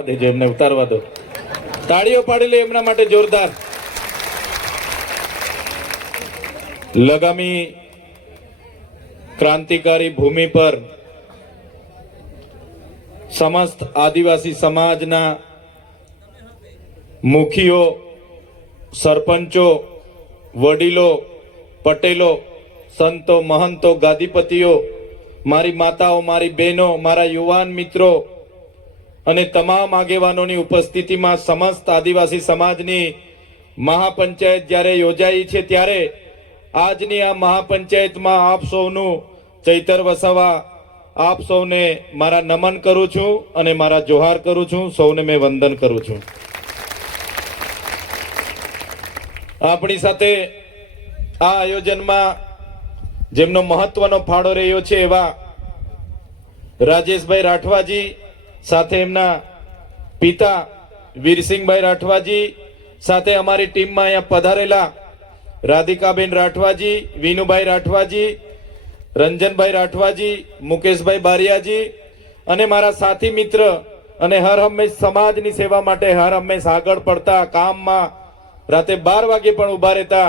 જવા દેજો, એમને ઉતારવા દો. તાળીઓ પાડી લે એમના માટે જોરદાર. લગામી ક્રાંતિકારી ભૂમિ પર સમસ્ત આદિવાસી સમાજના મુખીઓ, સરપંચો, વડીલો, પટેલો, સંતો, મહંતો, ગાદીપતિઓ, મારી માતાઓ, મારી બહેનો, મારા યુવાન મિત્રો અને તમામ આગેવાનોની ઉપસ્થિતિમાં સમસ્ત આદિવાસી સમાજની મહાપંચાયત જ્યારે યોજાઈ છે ત્યારે આજની આ મહાપંચાયતમાં આપ સૌનું ચૈતર વસાવા આપ સૌને મારા નમન કરું છું અને મારા જોહાર કરું છું. સૌને મેં વંદન કરું છું. આપણી સાથે આ આયોજનમાં જેમનો મહત્વનો ફાળો રહ્યો છે એવા રાજેશભાઈ રાઠવાજી, સાથે એમના પિતા વીરસિંહભાઈ રાઠવાજી, સાથે અમારી ટીમમાં અહીંયા પધારેલા રાધિકાબેન રાઠવાજી, વિનુભાઈ રાઠવાજી, રંજનભાઈ રાઠવાજી, મુકેશભાઈ બારિયાજી અને મારા સાથી મિત્ર અને હર હંમેશ સમાજની સેવા માટે હર હંમેશ આગળ પડતા, કામમાં રાતે 12 વાગે પણ ઉભા રહેતા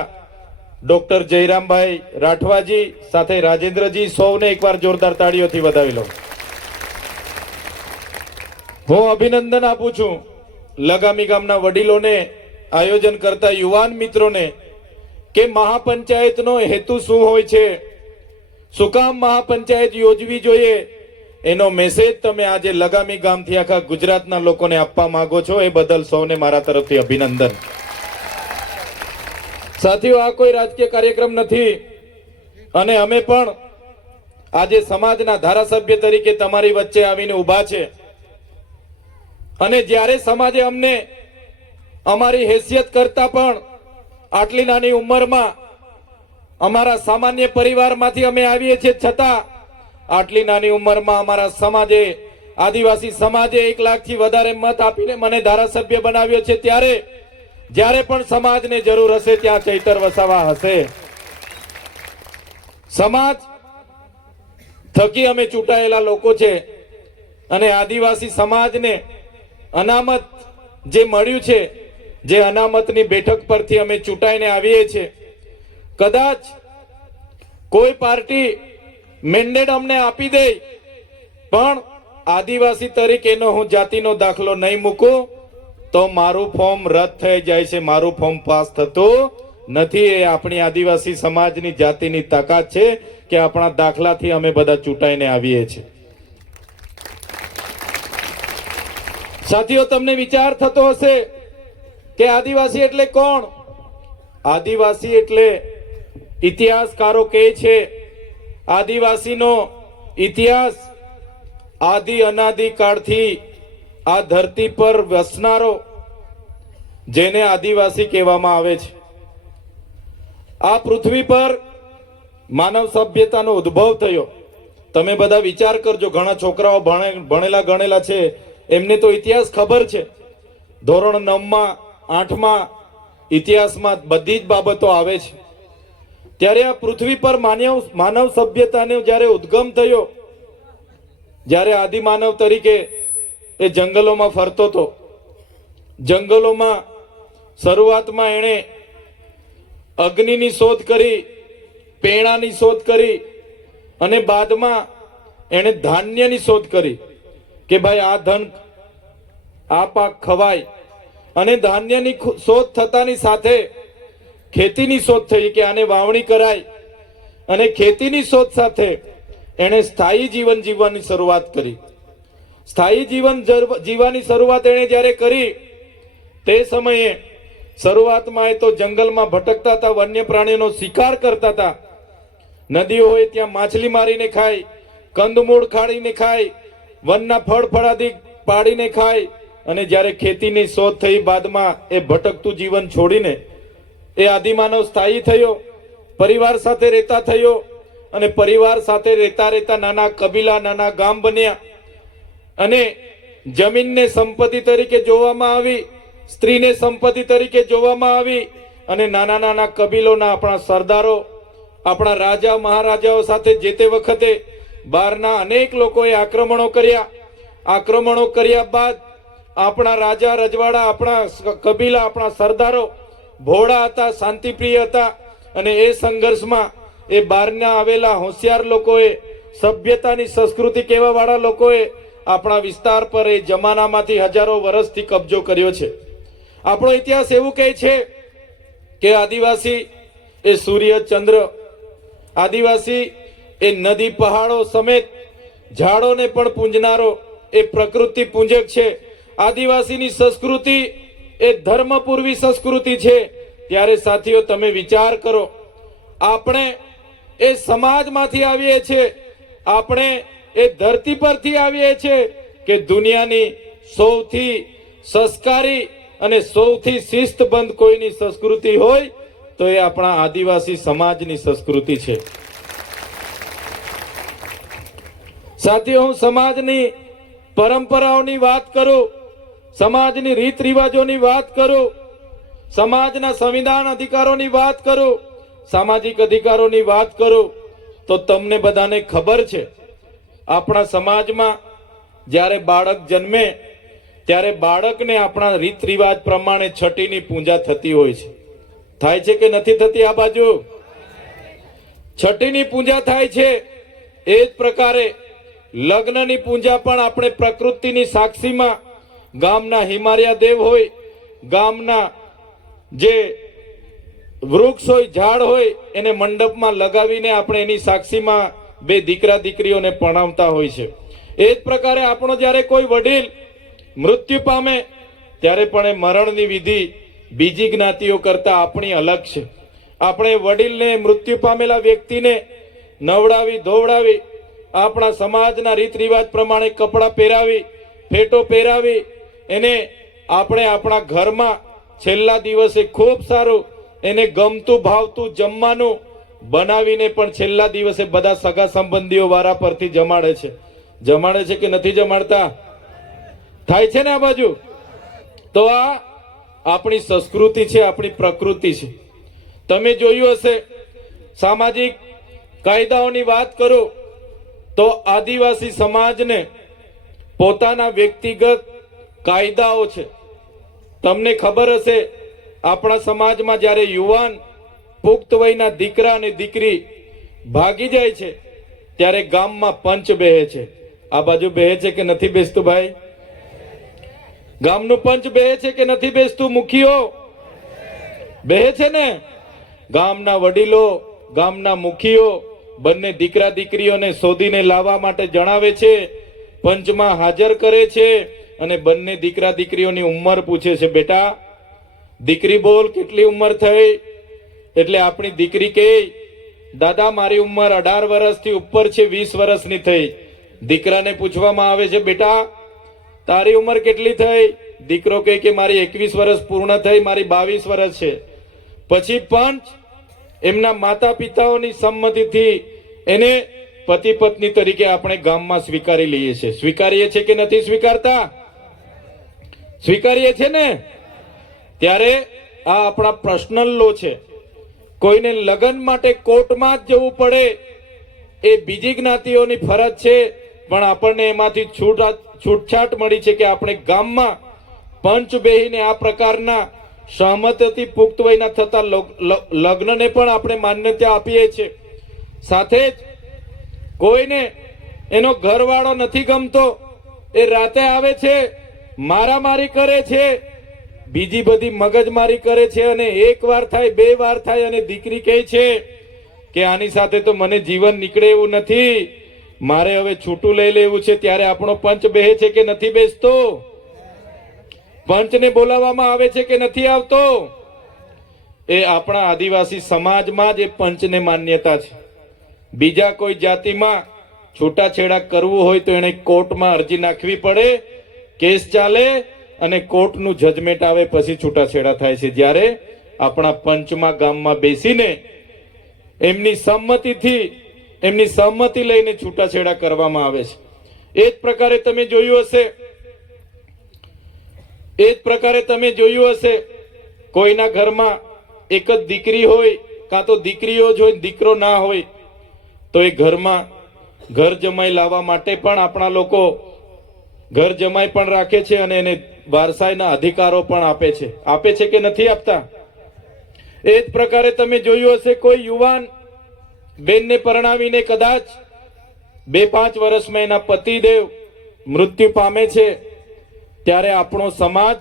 ડોક્ટર જયરામભાઈ રાઠવાજી, સાથે રાજેન્દ્રજી, સૌને એકવાર જોરદાર તાળીઓથી વધાવી લો. હું અભિનંદન આપું છું લગામી ગામના વડીલોને, આયોજન કરતા યુવાન મિત્રોને કે મહાપંચાયતનો હેતુ શું હોય છે, શું કામ મહાપંચાયત યોજવી જોઈએ, એનો મેસેજ તમે આજે લગામી ગામથી આખા ગુજરાતના લોકોને આપવા માંગો છો. એ બદલ સૌને મારા તરફથી અભિનંદન. સાથીઓ, આ કોઈ રાજકીય કાર્યક્રમ નથી અને અમે પણ આજે સમાજના ધારાસભ્ય તરીકે તમારી વચ્ચે આવીને ઊભા છે અને જ્યારે સમાજે અમને અમારી હેસિયત કરતા પણ આટલી નાની ઉંમરમાં અમારા સામાન્ય પરિવારમાંથી અમે આવીએ છીએ, છતાં આટલી નાની ઉંમરમાં અમારા સમાજે, આદિવાસી સમાજે 1 લાખથી વધારે મત આપીને મને ધારાસભ્ય બનાવ્યો છે. ત્યારે જ્યારે પણ સમાજને જરૂર હશે ત્યાં ચૈતર વસાવા હશે. સમાજ થકી અમે ચૂંટાયેલા લોકો છે અને આદિવાસી સમાજને અનામત જે મળ્યું છે, જે અનામતની બેઠક પરથી અમે ચૂંટાઈને આવીએ છીએ. કદાચ કોઈ પાર્ટી મેન્ડેટ અમને આપી દે પણ આદિવાસી તરીકેનો હું જાતિનો દાખલો નહીં મૂકું તો મારું ફોર્મ રદ થઈ જાય છે, મારું ફોર્મ પાસ થતું નથી. એ આપણી આદિવાસી સમાજની જાતિની તાકાત છે કે આપણા દાખલાથી અમે બધા ચૂંટાઈને આવીએ છીએ. સાથીઓ, તમને વિચાર થતો હશે કે આદિવાસી એટલે કોણ? આદિવાસી એટલે ઇતિહાસકારો કહે છે આદિવાસીનો ઇતિહાસ આદિ અનાદિ કાળથી આ ધરતી પર વસનારો, જેને આદિવાસી કહેવામાં આવે છે. આ પૃથ્વી પર માનવ સભ્યતાનો ઉદ્ભવ થયો. તમે બધા વિચાર કરજો, ઘણા છોકરાઓ ભણેલા ગણેલા છે, એમને તો ઇતિહાસ ખબર છે. ધોરણ 9માં 8માં ઇતિહાસમાં બધી જ બાબતો આવે છે. ત્યારે આ પૃથ્વી પર માનવ સભ્યતાનો જ્યારે ઉદ્ગમ થયો, જ્યારે આદિમાનવ તરીકે એ જંગલોમાં ફરતો હતો, જંગલોમાં શરૂઆતમાં એણે અગ્નિની શોધ કરી, પેણાની શોધ કરી અને બાદમાં એણે ધાન્યની શોધ કરી કે ભાઈ આ ધન, આ પાક ખવાય. અને ધાન્યની શોધ થતાની સાથે ખેતીની શોધ થઈ કે આને વાવણી કરાય. અને ખેતીની શોધ સાથે એણે સ્થાયી જીવન જીવવાની શરૂઆત કરી. સ્થાયી જીવન જીવવાની શરૂઆત એણે જ્યારે કરી તે સમયે શરૂઆતમાં એ તો જંગલમાં ભટકતા હતા, વન્ય પ્રાણીઓનો શિકાર કરતા હતા. નદીઓ હોય ત્યાં માછલી મારીને ખાય, કંદમૂળ ખાડીને ખાય, વનના ફળ ફળાદી પાડીને ખાય. અને જ્યારે ખેતીની શોધ થઈ બાદમાં એ ભટકતું જીવન છોડીને એ આદિમાનવ સ્થાયી થયો, પરિવાર સાથે રહેતા થયો. અને પરિવાર સાથે રહેતા રહેતા નાના કબીલા, નાના ગામ બન્યા. અને જમીનને સંપત્તિ તરીકે જોવામાં આવી, સ્ત્રીને સંપત્તિ તરીકે જોવામાં આવી. અને નાના નાના કબીલોના આપણા સરદારો, આપણા રાજા મહારાજાઓ સાથે જે તે વખતે બહારના અનેક લોકોએ આક્રમણો કર્યા. આક્રમણો કર્યા બાદ આપણા રાજા રજવાડા, આપણા કબીલા, આપણા સરદારો ભોળા હતા, શાંતિપ્રિય હતા, અને એ સંઘર્ષમાં એ બહારના આવેલા હોશિયાર લોકોએ, સભ્યતાની સંસ્કૃતિ કહેવા વાળા લોકોએ આપણા વિસ્તાર પર એ જમાનામાંથી હજારો વર્ષથી કબજો કર્યો છે. આપણો ઇતિહાસ એવું કહે છે કે આદિવાસી એ સૂર્ય ચંદ્ર, આદિવાસી એ નદી પહાડો સમેત ઝાડોને પણ પૂંજનારો એ પ્રકૃતિ પૂંજક છે. આદિવાસીની સંસ્કૃતિ એ ધર્મપૂર્વી સંસ્કૃતિ છે. ત્યારે સાથીઓ તમે વિચાર કરો, આપણે એ સમાજમાંથી આવીએ છીએ, આપણે એ ધરતી પરથી આવીએ છીએ કે દુનિયાની સૌથી સંસ્કારી અને સૌથી શિસ્તબંધ કોઈની સંસ્કૃતિ હોય તો એ આપણા આદિવાસી સમાજની સંસ્કૃતિ છે. સાથીઓ, હું સમાજની પરંપરાઓની વાત કરું, સમાજની રીત રિવાજોની વાત કરું, સમાજના સંવિધાન અધિકારોની વાત કરું, સામાજિક અધિકારોની વાત કરું, તો તમને બધાને ખબર છે આપણા સમાજમાં જ્યારે બાળક જન્મે ત્યારે બાળકને આપણા રીત રિવાજ પ્રમાણે છઠ્ઠીની પૂજા થતી હોય છે. થાય છે કે નથી થતી? આ બાજુ છઠ્ઠીની પૂજા થાય છે. એ જ પ્રકારે લગ્નની પૂજા પણ આપણે પ્રકૃતિની સાક્ષીમાં ગામના હિમારિયા દેવ હોય, ગામના જે વૃક્ષ હોય, ઝાડ હોય, એને મંડપમાં લગાવીને આપણે એની સાક્ષીમાં બે દીકરા દીકરીઓને પરણાવતા હોય છે. એ જ પ્રકારે આપણો જ્યારે કોઈ વડીલ મૃત્યુ પામે ત્યારે પણ એ મરણની વિધિ બીજી જ્ઞાતિઓ કરતા આપણી અલગ છે. આપણે વડીલને, મૃત્યુ પામેલા વ્યક્તિને નવડાવી ધોવડાવી આપણા સમાજના રીત રિવાજ પ્રમાણે કપડાં પહેરાવી, ફેટો પહેરાવી, એને આપણે આપણા ઘરમાં છેલ્લા દિવસે ખૂબ સારું એને ગમતું ભાવતું જમવાનું બનાવીને પણ છેલ્લા દિવસે બધા સગા સંબંધીઓ વારા પરથી જમાડે છે. જમાડે છે કે નથી જમાડતા? થાય છે ને આ બાજુ? તો આ આપણી સંસ્કૃતિ છે, આપણી પ્રકૃતિ છે. તમે જોયું હશે, સામાજિક કાયદાઓની વાત કરો તો આદિવાસી સમાજને પોતાના વ્યક્તિગત કાયદાઓ છે. તમને ખબર હશે, આપણા સમાજમાં જ્યારે યુવાન પુખ્ત વયના દીકરા અને દીકરી ભાગી જાય છે ત્યારે ગામમાં પંચ બેહે છે. આ બાજુ બેહે છે કે નથી બેસતું ભાઈ? ગામનું પંચ બેહે છે કે નથી બેસતું? મુખીઓ બેહે છે ને? ગામના વડીલો, ગામના મુખીઓ બંને દીકરા દીકરીઓને શોધીને લાવવા માટે જણાવે છે, પંચમાં હાજર કરે છે અને બંને દીકરા દીકરીઓની ઉંમર પૂછે છે. બેટા દીકરી બોલ, કેટલી ઉંમર થઈ? એટલે આપણી દીકરી કહે, દાદા મારી ઉંમર 18 વર્ષથી ઉપર છે, 20 વર્ષની થઈ. દીકરાને પૂછવામાં આવે છે, બેટા તારી ઉંમર કેટલી થઈ? દીકરો કહે કે મારી 21 વર્ષ પૂર્ણ થઈ, મારી 22 વર્ષ છે. પછી પંચ એમના માતા પિતાઓની સંમતિથી એને પતિ પત્ની તરીકે આપણે ગામમાં સ્વીકારી લઈએ છીએ. સ્વીકારીએ છીએ કે નથી સ્વીકારતા? સ્વીકારીએ છીએ ને? ત્યારે આ આપણા પર્સનલ લો છે. કોઈને લગ્ન માટે કોર્ટમાં જ જવું પડે એ બીજી જ્ઞાતિઓની ફરજ છે, પણ આપણને એમાંથી છૂટછાટ મળી છે કે આપણે ગામમાં પંચ બેહીને આ પ્રકારના સહમતિથી પુખ્ત વયના થતા લગ્નને પણ આપણે માન્યતા આપીએ છીએ. સાથે જ કોઈને એનો ઘરવાળો નથી ગમતો, એ રાતે આવે છે, મારામારી કરે છે, બીજી બધી મગજમારી કરે છે, અને એક વાર થાય, 2 વાર થાય અને દીકરી કહે છે કે આની સાથે તો મને જીવન નીકળે એવું નથી, મારે હવે છૂટું લઈ લેવું છે. ત્યારે આપણો પંચ બેહે છે કે નથી બેસતો? પંચને બોલાવવામાં આવે છે કે નથી આવતો? એ આપણા આદિવાસી સમાજમાં જ એ પંચને માન્યતા છે. બીજા કોઈ જાતિમાં છૂટાછેડા કરવું હોય તો એને કોર્ટમાં અરજી નાખવી પડે, કેસ ચાલે અને કોર્ટનું જજમેન્ટ આવે પછી છૂટાછેડા થાય છે. જ્યારે આપણા પંચમાં ગામમાં બેસીને એમની સંમતિથી, એમની સહમતિ લઈને છૂટાછેડા કરવામાં આવે છે. એ જ પ્રકારે તમે જોયું હશે, કોઈના ઘરમાં એક જ દીકરી હોય કાં તો દીકરીઓ જ હોય, દીકરો ના હોય, તો એ ઘરમાં ઘર જમાઈ લાવવા માટે પણ આપણા લોકો ઘર જમાઈ પણ રાખે છે અને એને વારસાઈના અધિકારો પણ આપે છે કે નથી આપતા? એ જ પ્રકારે તમે જોયું હશે, કોઈ યુવાન બેનને પરણાવીને કદાચ 2-5 વર્ષમાં એના પતિદેવ મૃત્યુ પામે છે, ત્યારે આપણો સમાજ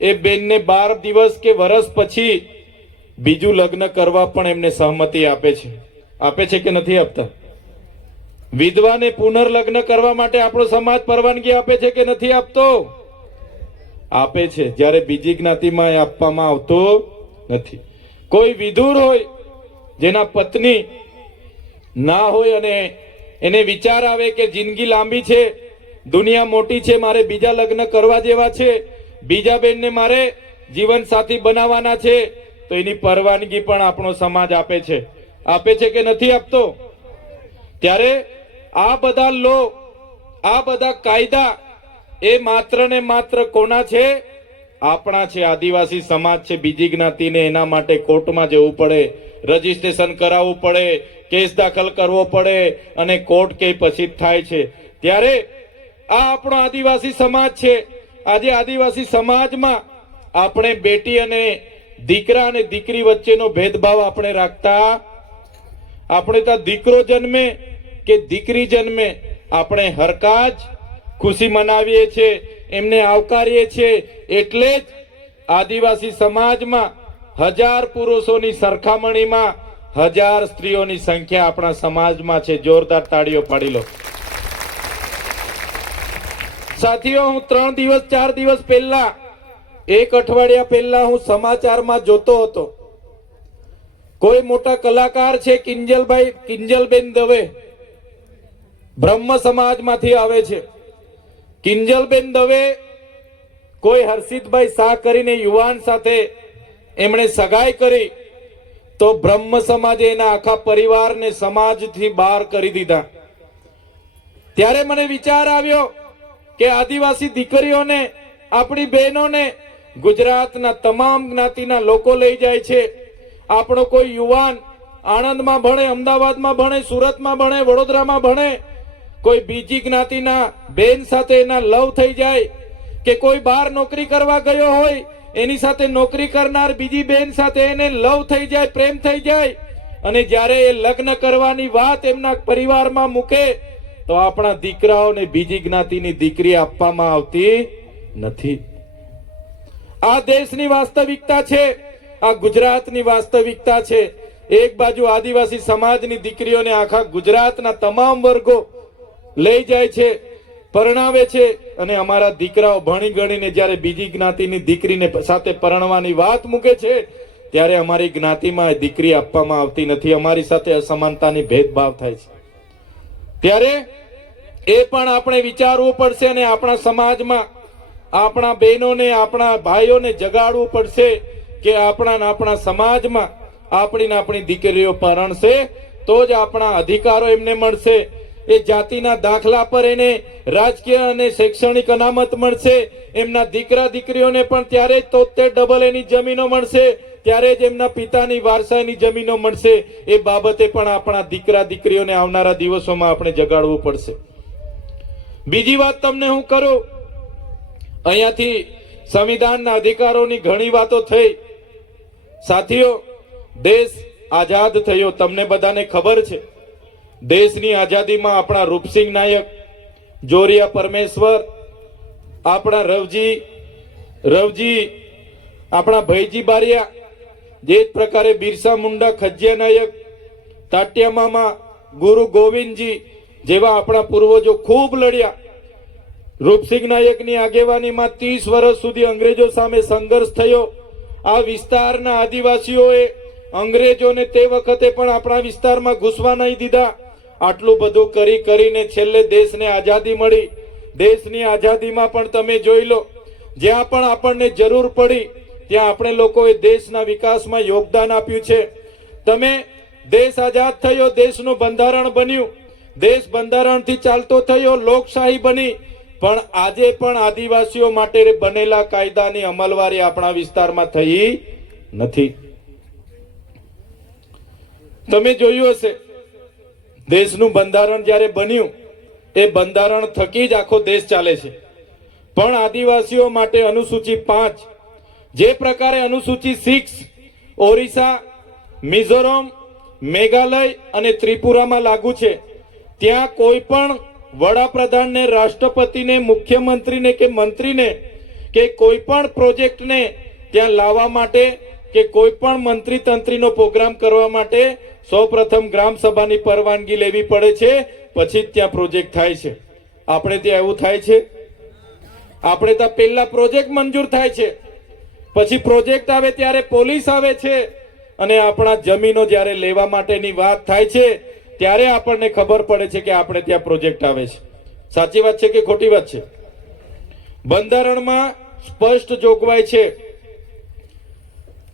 એ બેનને 12 દિવસ કે વર્ષ પછી બીજું લગ્ન કરવા પણ એમને સહમતિ આપે છે કે નથી આપતા? વિધવાને પુનર્લગ્ન કરવા માટે આપણો સમાજ પરવાનગી આપે છે કે નથી આપતો? આપે છે, જ્યારે બીજી જ્ઞાતિમાં એ આપવામાં આવતો નથી. કોઈ વિધુર હોય જેના પત્ની ના હોય અને એને વિચાર આવે કે જિંદગી લાંબી છે, દુનિયા મોટી છે, મારે બીજા લગ્ન કરવા જેવા છે, બીજા બેનને મારે જીવન સાથી બનાવવાના છે, તો એની પરવાનગી પણ આપણો સમાજ આપે છે કે નથી આપતો? ત્યારે આ બધા કાયદા એ માત્ર ને માત્ર કોના છે? આપણા છે, આદિવાસી સમાજ છે. બીજી જ્ઞાતિને એના માટે કોર્ટમાં જવું પડે, રજીસ્ટ્રેશન કરાવવું પડે, કેસ દાખલ કરવો પડે અને કોર્ટ કે પછી થાય છે. ત્યારે આ આપણો આદિવાસી સમાજ છે. આજે આદિવાસી સમાજમાં આપણે બેટી અને દીકરા અને દીકરી વચ્ચેનો ભેદભાવ આપણે રાખતા. આપણે ત્યાં દીકરો જન્મે કે દીકરી જન્મે આપણે હરખા જ ખુશી મનાવીએ છીએ, એમને આવકારીએ છીએ. એટલે જ આદિવાસી સમાજમાં 1000 પુરુષોની સરખામણીમાં 1000 સ્ત્રીઓની સંખ્યા આપણા સમાજમાં છે. જોરદાર તાળીઓ પાડી લો. સાથીઓ, હું 3 દિવસ 4 દિવસ પહેલા, 1 અઠવાડિયા પહેલા હું સમાચારમાં જોતો હતો, કોઈ મોટા કલાકાર છે કિંજલબેન દવે, બ્રહ્મ સમાજમાંથી આવે છે. કિંજલબેન દવે કોઈ હર્ષિતભાઈ શાહ કરીને યુવાન સાથે એમણે સગાઈ કરી, તો બ્રહ્મ સમાજે એના આખા પરિવારને સમાજથી બહાર કરી દીધા. ત્યારે મને વિચાર આવ્યો કે આદિવાસી દીકરીઓને, આપણી બહેનોને ગુજરાતના તમામ જ્ઞાતિના લોકો લઈ જાય છે. આપણો કોઈ યુવાન આણંદમાં ભણે, અમદાવાદમાં ભણે, સુરતમાં ભણે, વડોદરામાં ભણે, કોઈ બીજી જ્ઞાતિના બેન સાથે એના લવ થઈ જાય, કે કોઈ બહાર નોકરી કરવા ગયો હોય, એની સાથે નોકરી કરનાર બીજી બેન સાથે એને લવ થઈ જાય, પ્રેમ થઈ જાય, અને જ્યારે એ લગ્ન કરવાની વાત એમના પરિવારમાં મૂકે, તો આપણા દીકરાઓને બીજી જ્ઞાતિની દીકરી આપવામાં આવતી નથી. આ દેશની વાસ્તવિકતા છે, આ ગુજરાતની વાસ્તવિકતા છે. એક બાજુ આદિવાસી સમાજની દીકરીઓને આખા ગુજરાતના તમામ વર્ગો લઈ જાય છે, પરણાવે છે, અને અમારા દીકરાઓ ભણી ગણીને જ્યારે બીજી જ્ઞાતિની દીકરીને સાથે પરણવાની વાત મૂકે છે, ત્યારે અમારી જ્ઞાતિમાં દીકરી આપવામાં આવતી નથી. અમારી સાથે અસમાનતાની ભેદભાવ થાય છે. ત્યારે એ પણ આપણે વિચારવું પડશે અને આપણા સમાજમાં આપણા બહેનોને, આપણા ભાઈઓને જગાડવું પડશે કે આપણા સમાજમાં આપણી દીકરીઓ પરણશે તો જ આપણા અધિકારો એમને મળશે. એ જાતિના દાખલા પર એને રાજકીય અને શૈક્ષણિક અનામત મળશે. એમના દીકરા દીકરીઓને પણ ત્યારે જ 73 એની જમીનો મળશે, ત્યારે જ એમના પિતાની વારસાઈની જમીનો મળશે. એ બાબતે પણ આપણા દીકરા દીકરીઓને આવનારા દિવસોમાં આપણે જગાડવું પડશે. બીજી વાત તમને હું કરું, અહીંયાથી સંવિધાનના અધિકારોની ઘણી વાતો થઈ. સાથીઓ, દેશ આઝાદ થયો, તમને બધાને ખબર છે. દેશની આઝાદીમાં આપણા રૂપસિંહ નાયક, જોરિયા પરમેશ્વર, આપણા રવજી, આપણા ભૈજી બારિયા, જે જ પ્રકારે બિરસા મુંડા, ખજિયા નાયક, તાટ્યા મામા, ગુરુ ગોવિંદજી જેવા આપણા પૂર્વજો ખૂબ લડ્યા. રૂપસિંહ નાયકની આગેવાનીમાં 30 વર્ષ સુધી અંગ્રેજો સામે સંઘર્ષ થયો. આ વિસ્તારના આદિવાસીઓએ અંગ્રેજોને તે વખતે પણ આપણા વિસ્તારમાં ઘૂસવા નહીં દીધા. આટલું બધું કરીને છેલ્લે દેશને આઝાદી મળી. દેશની આઝાદીમાં પણ તમે જોઈ લો, જ્યાં પણ આપણને જરૂર પડી ત્યાં આપણે લોકોએ દેશના વિકાસમાં યોગદાન આપ્યું છે. તમે દેશ આઝાદ થયો, દેશનું બંધારણ બન્યું, દેશ બંધારણથી ચાલતો થયો, લોકશાહી બની, પણ આજે પણ આદિવાસીઓ માટે બનેલા કાયદાની અમલવારી આપણા વિસ્તારમાં થઈ નથી. તમે જોયું હશે, દેશનું બંધારણ જ્યારે બન્યું, એ બંધારણ થકી જ આખો દેશ ચાલે છે. પણ આદિવાસીઓ માટે અનુસૂચિ 5 જે પ્રકારે અનુસૂચિ 6 ઓરિસ્સા, મિઝોરમ, મેઘાલય અને ત્રિપુરામાં લાગુ છે, ત્યાં કોઈ પણ વડાપ્રધાનને, રાષ્ટ્રપતિને, મુખ્યમંત્રીને કે મંત્રીને કે કોઈ પણ પ્રોજેક્ટને ત્યાં લાવવા માટે કે કોઈ પણ મંત્રી તંત્રીનો પ્રોગ્રામ કરવા માટે સૌપ્રથમ ગ્રામ સભાની પરવાનગી લેવી પડે છે, પછી ત્યાં પ્રોજેક્ટ થાય છે. આપણે ત્યાં એવું થાય છે? આપણે ત્યાં પહેલા પ્રોજેક્ટ મંજૂર થાય છે, પછી પ્રોજેક્ટ આવે ત્યારે પોલીસ આવે છે, અને આપણા જમીનો જ્યારે લેવા માટેની વાત થાય છે ત્યારે આપણને ખબર પડે છે કે આપણે ત્યાં પ્રોજેક્ટ આવે છે. સાચી વાત છે કે ખોટી વાત છે? બંધારણમાં સ્પષ્ટ જોગવાઈ છે,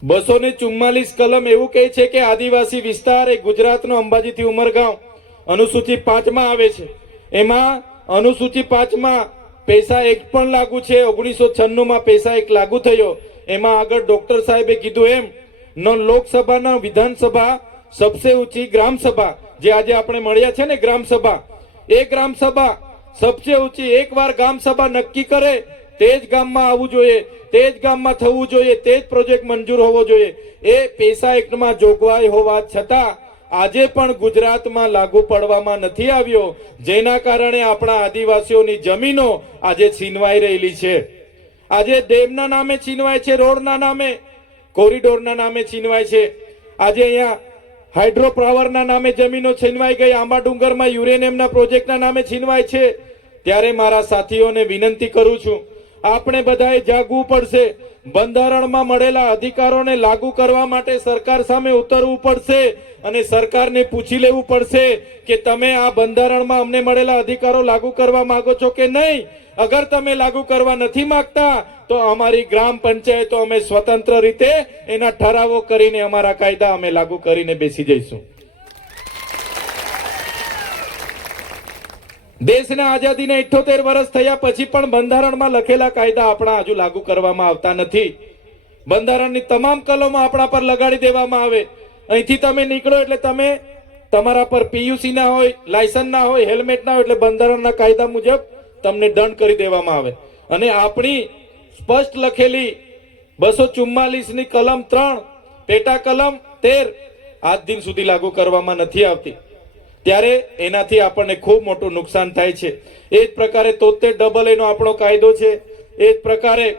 244 કલમ એવું કહે છે કે આદિવાસી વિસ્તાર એ ગુજરાતનો અંબાજીથી ઉમરગાંવ અનુસૂચિ 5 માં આવે છે. એમાં અનુસૂચિ 5 માં પૈસા એક પણ લાગુ છે. 1996 માં પૈસા એક લાગુ થયો. એમાં આગળ ડોક્ટર સાહેબે કીધું એમ ન લોકસભાના વિધાનસભા સબસે ઊંચી ગ્રામ સભા જે આજે આપણે મળ્યા છે ને ગ્રામ સભા, એ ગ્રામ સભા સબસે ઊંચી એકવાર ગ્રામ સભા નક્કી કરે તે જ ગામમાં આવવું જોઈએ, તે જ ગામમાં થવું જોઈએ, તે જ પ્રોજેક્ટ મંજૂર હોવો જોઈએ. એ પૈસા એક્ટમાં જોગવાઈ હોવા છતાં આજે પણ ગુજરાતમાં લાગુ પડવામાં નથી આવ્યો, જેના કારણે આપણા આદિવાસીઓની જમીનો આજે છીનવાઈ રહેલી છે. આજે ડેમના નામે છીનવાય છે, રોડના નામે, કોરિડોરના નામે છીનવાય છે. આજે અહીંયા હાઇડ્રો પાવરના નામે જમીનો છીનવાઈ ગઈ, આંબા ડુંગરમાં યુરેનિયમના પ્રોજેક્ટના નામે છીનવાય છે. ત્યારે મારા સાથીઓને વિનંતી કરું છું, આપણે બધાએ જાગવું પડશે. બંધારણમાં મળેલા અધિકારોને લાગુ કરવા માટે સરકાર સામે ઉતરવું પડશે અને સરકારને પૂછી લેવું પડશે કે તમે આ બંધારણમાં અમને મળેલા અધિકારો લાગુ કરવા માંગો છો કે નહીં. અગર તમે લાગુ કરવા નથી માંગતા તો અમારી ગ્રામ પંચાયતો અમે સ્વતંત્ર રીતે એના ઠરાવો કરીને અમારા કાયદા અમે લાગુ કરીને બેસી જઈશું. દેશના આઝાદીને 78 વર્ષ થયા પછી પણ બંધારણમાં લખેલા કાયદા આપણા હજુ લાગુ કરવામાં આવતા નથી. બંધારણની તમામ કલમો આપણા પર લગાડી દેવામાં આવે. અહીંથી તમે નીકળો એટલે તમે તમારા પર પીયુસી ના હોય, લાયસન્સ ના હોય, હેલ્મેટ ના હોય એટલે બંધારણના કાયદા મુજબ તમને દંડ કરી દેવામાં આવે. અને આપણી સ્પષ્ટ લખેલી 244 ની કલમ 3 પેટા કલમ 13 આજ દિન સુધી લાગુ કરવામાં નથી આવતી. ત્યારે એનાથી આપણને ખૂબ મોટું નુકસાન થાય છે. એ જ પ્રકારે 73 નો આપણો કાયદો છે. એ જ પ્રકારે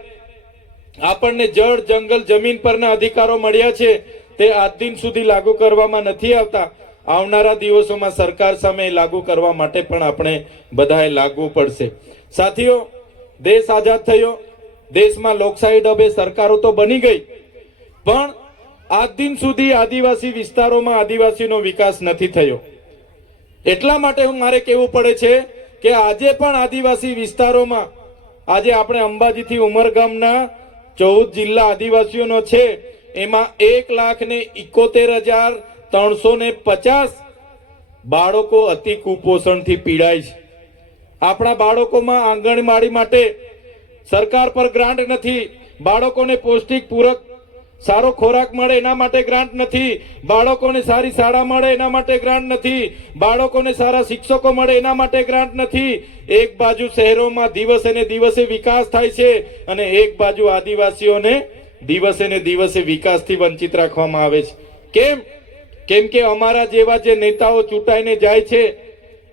આપણને જળ, જંગલ, જમીન પરના અધિકારો મળ્યા છે, તે આજ દિન સુધી લાગુ કરવામાં નથી આવતા. આવનારા દિવસોમાં સરકાર સામે લાગુ કરવા માટે પણ આપણે બધાએ લાગવું પડશે. સાથીઓ, દેશ આઝાદ થયો, દેશમાં લોકશાહી ઢબે સરકારો તો બની ગઈ, પણ આજ દિન સુધી આદિવાસી વિસ્તારોમાં આદિવાસીનો વિકાસ નથી થયો. એટલા માટે મારે કહેવું પડે છે કે આજે પણ આદિવાસી વિસ્તારોમાં, આજે આપણે અંબાજીથી ઉમરગામના 14 જિલ્લા આદિવાસીઓનો છે, એમાં 1,71,350 બાળકો અતિ કુપોષણથી પીડાય છે. આપણા બાળકોમાં આંગણવાડી માટે સરકાર પર ગ્રાન્ટ નથી, બાળકોને પૌષ્ટિક પૂરક સારો ખોરાક મળે એના માટે ગ્રાન્ટ નથી, બાળકોને સારી શાળા મળે એના માટે ગ્રાન્ટ નથી, બાળકોને સારા શિક્ષકો મળે એના માટે ગ્રાન્ટ નથી. એક બાજુ શહેરોમાં દિવસે ને દિવસે વિકાસ થાય છે અને એક બાજુ આદિવાસીઓને દિવસે ને દિવસે વિકાસથી વંચિત રાખવામાં આવે છે. કેમ? કેમ કે અમારા જેવા જે નેતાઓ ચૂંટાઈને જાય છે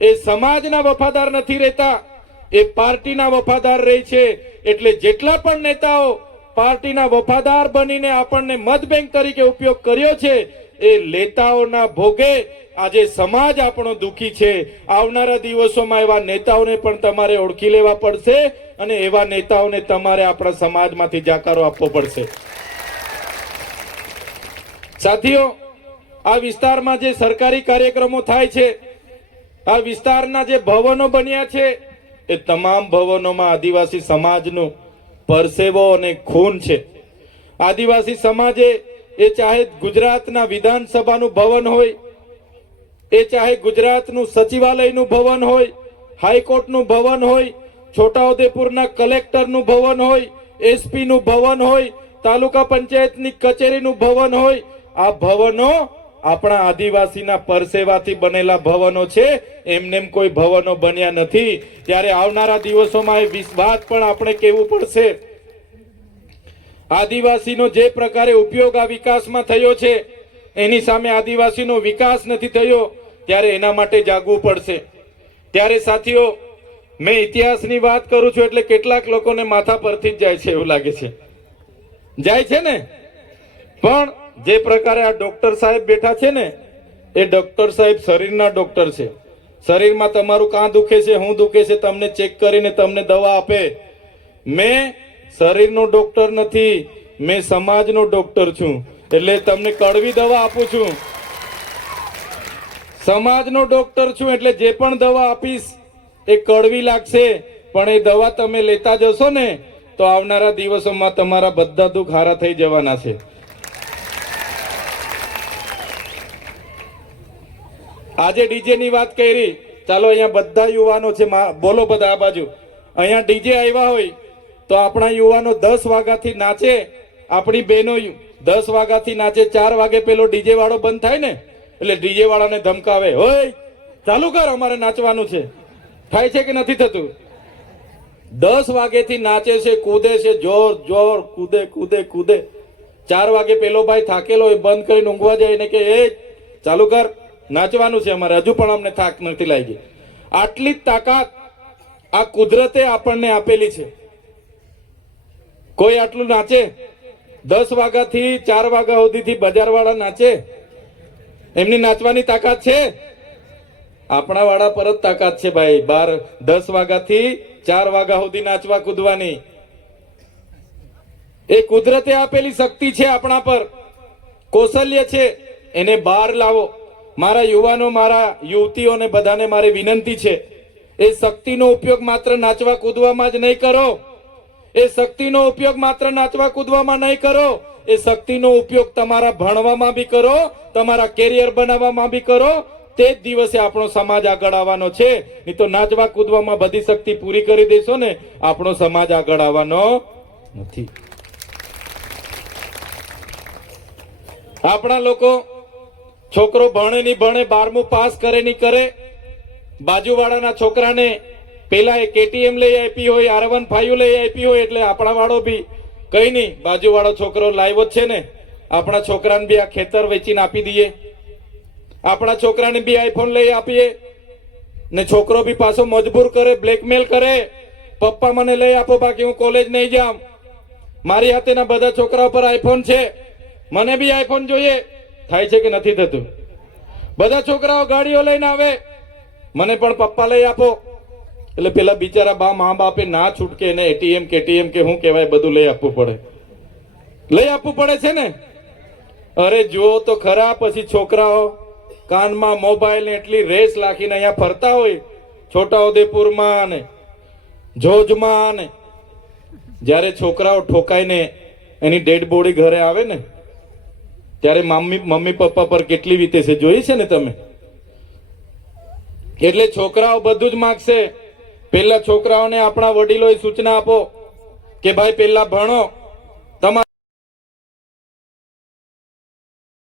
એ સમાજના વફાદાર નથી રહેતા, એ પાર્ટીના વફાદાર રહે છે. એટલે જેટલા પણ નેતાઓ પાર્ટીના વફાદાર બનીને આપણને મત બેંક તરીકે ઉપયોગ કર્યો છે, એ નેતાઓના ભોગે આજે સમાજ આપણો દુખી છે. આવનારા દિવસોમાં એવા નેતાઓને પણ તમારે ઓળખી લેવા પડશે અને એવા નેતાઓને તમારે આપણા સમાજમાંથી જાકારો આપવો પડશે. સાથીઓ, આ વિસ્તારમાં જે સરકારી કાર્યક્રમો થાય છે, આ વિસ્તારના જે ભવનો બન્યા છે, એ તમામ ભવનોમાં આદિવાસી સમાજનું પરસેવો અને ખૂન છે. આદિવાસી સમાજે, એ ચાહે ગુજરાતના વિધાનસભાનું ભવન હોય, એ ચાહે ગુજરાતનું સચિવાલયનું ભવન હોય, હાઈકોર્ટનું ભવન હોય, છોટાઉદેપુરના કલેક્ટરનું ભવન હોય, એસપીનું ભવન હોય, તાલુકા પંચાયતની કચેરીનું ભવન હોય, આ ભવનો આપણા આદિવાસીના પરસેવાથી બનેલા ભવનો છે, એમનેમ કોઈ ભવનો બન્યા નથી. ત્યારે આવનારા દિવસોમાં એ વાત પણ આપણે કહેવું પડશે. આદિવાસીનો જે પ્રકારે ઉપયોગ આ વિકાસમાં થયો છે, એની સામે આદિવાસીનો વિકાસ નથી થયો, ત્યારે એના માટે જાગવું પડશે. ત્યારે સાથીઓ, મેં ઇતિહાસની વાત કરું છું એટલે કેટલાક લોકોને માથા પરથી જ જાય છે એવું લાગે છે. જાય છે ને? પણ જે પ્રકારે આ ડોક્ટર સાહેબ બેઠા છે ને, એ ડોક્ટર સાહેબ શરીરના ડોક્ટર છે. શરીરમાં તમારું કાં દુખે છે, હું દુખે છે, તમને ચેક કરીને તમને દવા આપે. મેં શરીરનો ડોક્ટર નથી, મેં સમાજનો ડોક્ટર છું. એટલે તમને કડવી દવા આપું છું. સમાજનો ડોક્ટર છું એટલે જે પણ દવા આપીશ એ કડવી લાગશે, પણ એ દવા તમે લેતા જશો ને તો આવનારા દિવસોમાં તમારા બધા દુઃખ હારા થઈ જવાના છે. આજે ડીજે ની વાત કરી, ચાલો અહીંયા બધા યુવાનો છે, બોલો બધા આ બાજુ. અહીંયા ડીજે આવ્યા હોય તો આપણા યુવાનો 10 વાગ્યાથી નાચે, આપણી બહેનો 10 વાગ્યાથી નાચે, 4 વાગે પેલો ડીજે વાળો બંધ થાય ને એટલે ડીજે વાળાને ધમકાવે, ઓય ચાલુ કર, અમારે નાચવાનું છે. થાય છે કે નથી થતું? 10 વાગેથી નાચે છે, કૂદે છે, જોર જોર કૂદે કૂદે કૂદે. 4 વાગે પેલો ભાઈ થાકેલો હોય બંધ કરીને ઊંઘવા જાય ને કે એ ચાલુ કર, નાચવાનું છે અમારે, હજુ પણ અમને થાક નથી લાગી. આટલી જ તાકાત આ કુદરતે આપણને આપેલી છે. કોઈ આટલું નાચે? 10 વાગ્યાથી 4 વાગ્યા સુધીથી બજાર વાળા નાચે? એમની નાચવાની તાકાત છે? આપણા વાળા પર જ તાકાત છે ભાઈ. 10 વાગ્યાથી 4 વાગ્યા સુધી નાચવા કૂદવાની એ કુદરતે આપેલી શક્તિ છે આપણા પર, કૌશલ્ય છે, એને બહાર લાવો. મારા યુવાનો, મારા યુવતીઓને બધાને મારી વિનંતી છે, એ શક્તિનો ઉપયોગ માત્ર નાચવા કૂદવામાં જ નહીં કરો. એ શક્તિનો ઉપયોગ માત્ર નાચવા કૂદવામાં નહીં કરો, એ શક્તિનો ઉપયોગ તમારા ભણવામાં બી કરો, તમારા કેરિયર બનાવવામાં બી કરો. તે જ દિવસે આપણો સમાજ આગળ આવવાનો છે. નહીં તો નાચવા કૂદવામાં બધી શક્તિ પૂરી કરી દેશો ને, આપણો સમાજ આગળ આવવાનો નથી. આપણા લોકો, છોકરો ભણે નહીં ભણે, 12મું પાસ કરે નહીં કરે, બાજુવાળાના છોકરાને પેલા એ KTM લઈ આપી હોય, R15 લઈ આપી હોય, એટલે આપણા વાળો બી કઈ નહીં, બાજુવાળો છોકરો લાવ્યો જ છે ને, આપણા છોકરાને બી આ ખેતર વેચીને આપી દઈએ, આપણા છોકરાને બી આઈફોન લઈ આપીએ ને છોકરો બી પાછો મજબૂર કરે, બ્લેકમેલ કરે, પપ્પા મને લઈ આપો બાકી હું કોલેજ નહીં જાઉં. મારી હાથેના બધા છોકરાઓ પર આઈફોન છે, મને બી આઈફોન જોઈએ. થાય છે કે નથી થતું? બધા છોકરાઓ ગાડીઓ લઈને આવે, મને પણ પપ્પા લઈ આપો. એટલે પેલા બિચારા મા બાપે ના છૂટકે ને ATM KTM કે શું કહેવાય બધું લઈ આપવું પડે. લઈ આપવું પડે છે ને? અરે જુઓ તો ખરા, પછી છોકરાઓ કાનમાં મોબાઈલ એટલી રેસ લાખીને અહીંયા ફરતા હોય, છોટાઉદેપુરમાં ને જોજમાં ને. જ્યારે છોકરાઓ ઠોકાઈને એની ડેડ બોડી ઘરે આવે ને ત્યારે મમ્મી પપ્પા પર કેટલી વીતે છે, જોઈ છે ને તમે? એટલે છોકરાઓ બધું જ માગશે. પેલા છોકરાઓને આપણા વડીલોએ સૂચના આપો કે ભાઈ પેલા ભણો,